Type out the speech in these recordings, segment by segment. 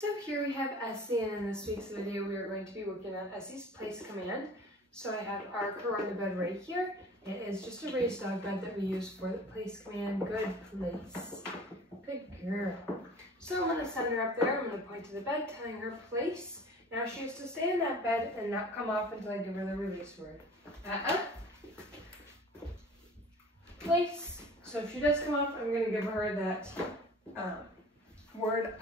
So here we have Essie, and in this week's video we are going to be working on Essie's place command. So I have our her on the bed right here. It is just a raised dog bed that we use for the place command. Good place. Good girl. So I'm going to send her up there. I'm going to point to the bed, telling her place. Now she has to stay in that bed and not come off until I give her the release word. Place. So if she does come off, I'm going to give her that word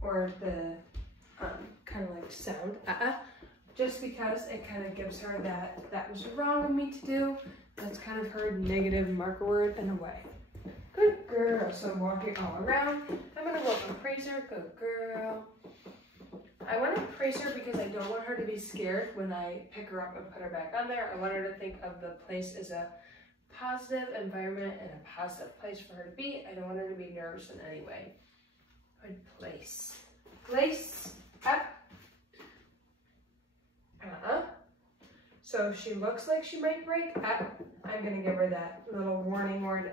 or the kind of like sound just because it kind of gives her that was wrong of me to do. That's kind of her negative marker word in a way. Good girl. So I'm walking all around. I'm going to go up and praise her. Good girl. I want to praise her because I don't want her to be scared when I pick her up and put her back on there. I want her to think of the place as a positive environment and a positive place for her to be. I don't want her to be nervous in any way. Good place. Place. Up. So if she looks like she might break, I'm going to give her that little warning word,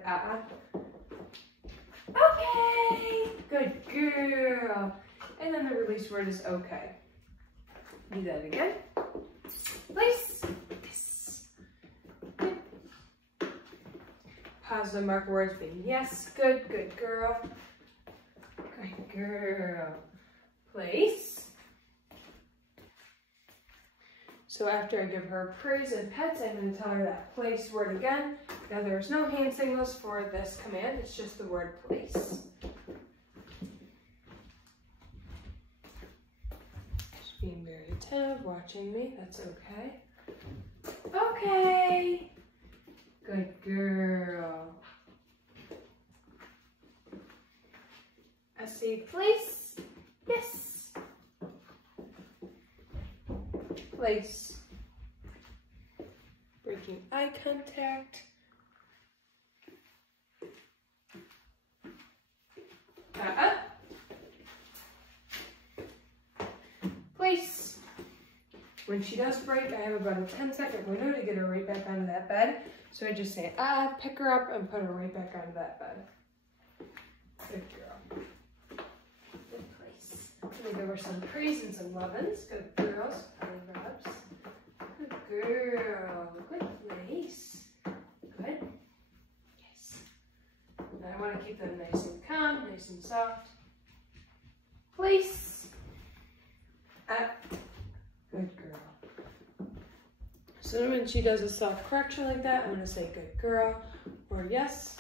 Okay. Good girl. And then the release word is okay. Do that again. Place. Yes. Good. Positive marker words being yes. Good. Good girl. Good girl. Place. So after I give her praise and pets, I'm going to tell her that place word again. Now there's no hand signals for this command. It's just the word place. She's being very attentive, watching me. That's okay. Okay. Good girl. Essie, place. Yes. Place. Breaking eye contact. Place. When she does break, I have about a 10-second window to get her right back onto that bed. So I just say, pick her up and put her right back onto that bed. Good girl. Good place. I'm gonna give her some praise and some lovin's. Good girls. Rubs. Good girl. Good place. Good. Yes. Now I want to keep them nice and calm, nice and soft. Place. Good girl. So when she does a soft correction like that, I'm going to say good girl or yes.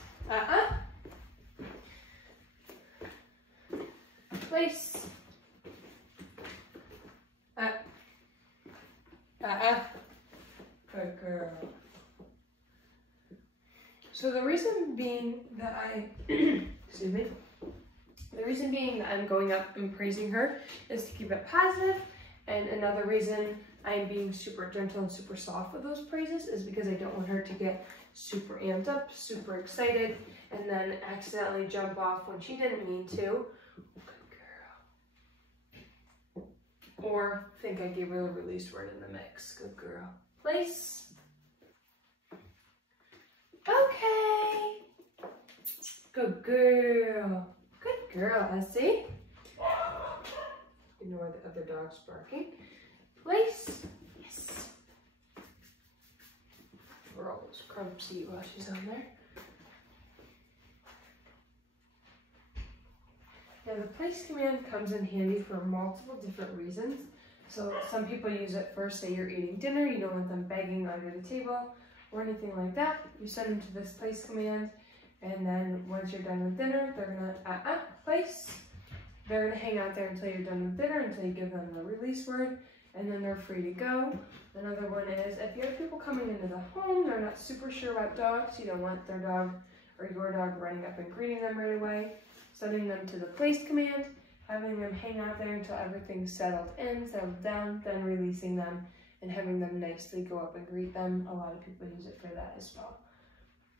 Place. Good girl. So the reason being that excuse me, the reason being that I'm going up and praising her is to keep it positive, and another reason I'm being super gentle and super soft with those praises is because I don't want her to get super amped up, super excited, and then accidentally jump off when she didn't mean to. Or think I gave her the release word in the mix. Good girl. Place. Okay. Good girl. Good girl, Essie. Ignore the other dogs barking. Place. Yes. We're all those crumbs to eat while she's on there. Now the place command comes in handy for multiple different reasons. So some people use it for, say you're eating dinner, you don't want them begging under the table or anything like that. You send them to this place command, and then once you're done with dinner, they're gonna place. They're gonna hang out there until you're done with dinner, until you give them the release word, and then they're free to go. Another one is if you have people coming into the home, they're not super sure about dogs, you don't want their dog or your dog running up and greeting them right away. Sending them to the place command, having them hang out there until everything's settled in, settled down, then releasing them and having them nicely go up and greet them. A lot of people use it for that as well.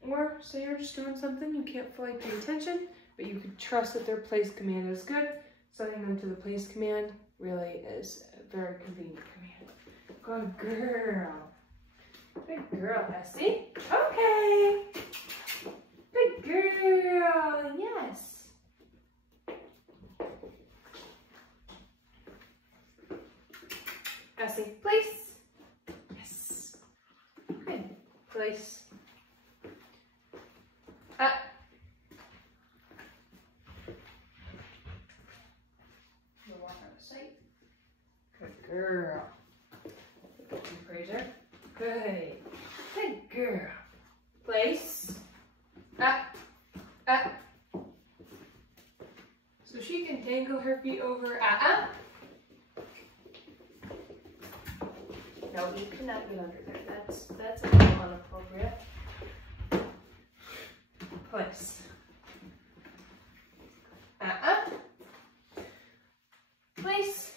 Or say you're just doing something, you can't fully pay attention, but you can trust that their place command is good. Sending them to the place command really is a very convenient command. Good girl. Good girl, Essie. Okay. Good girl, yes. Essie, place. Yes. Good. Place. Up. You'll walk out of sight. Good girl. Praise her. Good. Good girl. Place. Up. Up. So she can dangle her feet over. No, you cannot get under there. That's a little inappropriate. Place. Place.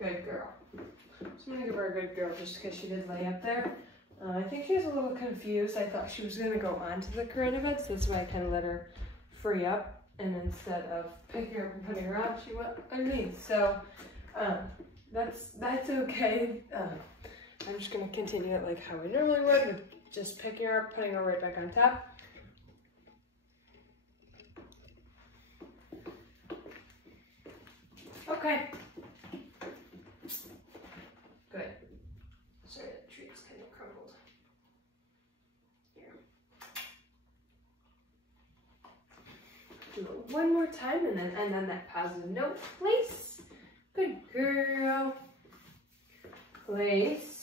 Good girl. So I'm gonna give her a good girl just because she did lay up there. I think she was a little confused. I thought she was gonna go onto the current bed, so that's why I kind of let her free up. And instead of picking her up and putting her on, she went underneath. So that's okay. I'm just gonna continue it like how we normally would, with just picking her up, putting her right back on top. Okay. Good. Sorry, that tree is kind of crumbled. Here. Do it one more time and then end on that positive note. Place. Good girl. Place.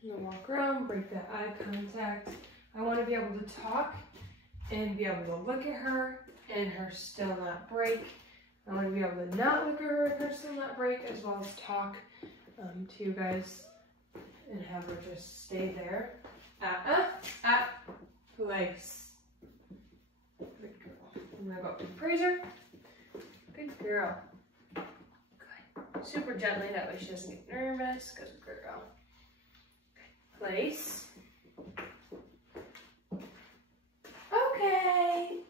And then walk around, break that eye contact. I want to be able to talk and be able to look at her and her still not break. I want to be able to not look at her and her still not break, as well as talk to you guys and have her just stay there. Place. Good girl. I'm gonna go up to praise her. Good girl. Good. Super gently, that way she doesn't get nervous. Good girl. Place. Okay.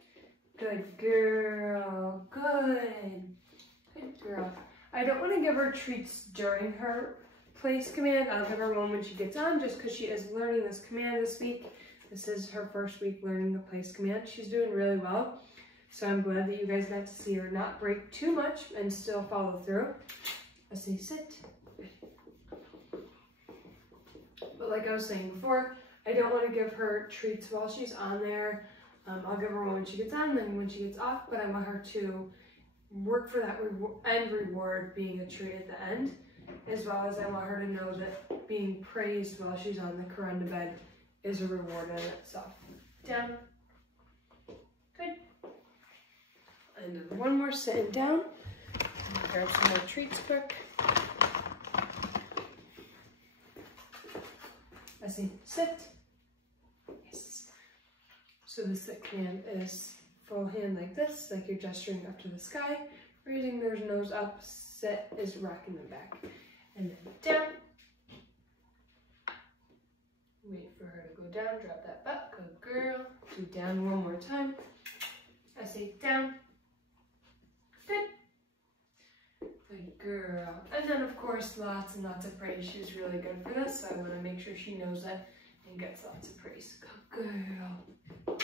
Good girl. Good. Good girl. I don't want to give her treats during her place command. I'll give her one when she gets on, just because she is learning this command this week. This is her first week learning the place command. She's doing really well. So I'm glad that you guys got to see her not break too much and still follow through. I say sit. But like I was saying before, I don't want to give her treats while she's on there. I'll give her one when she gets on, then when she gets off, but I want her to work for that end reward being a treat at the end, as well as I want her to know that being praised while she's on the Kuranda bed is a reward in itself. Down. Good. And then one more sitting down. Grab some more treats quick. Essie, sit. Yes. So the sit command is full hand like this, like you're gesturing up to the sky. Raising their nose up, sit is rocking them back. And then down. Wait for her to go down, drop that butt, good girl. Do down one more time. Essie, down. Good. Good girl. And then of course, lots and lots of praise. She was really good for this, so I want to make sure she knows that and gets lots of praise. Good girl.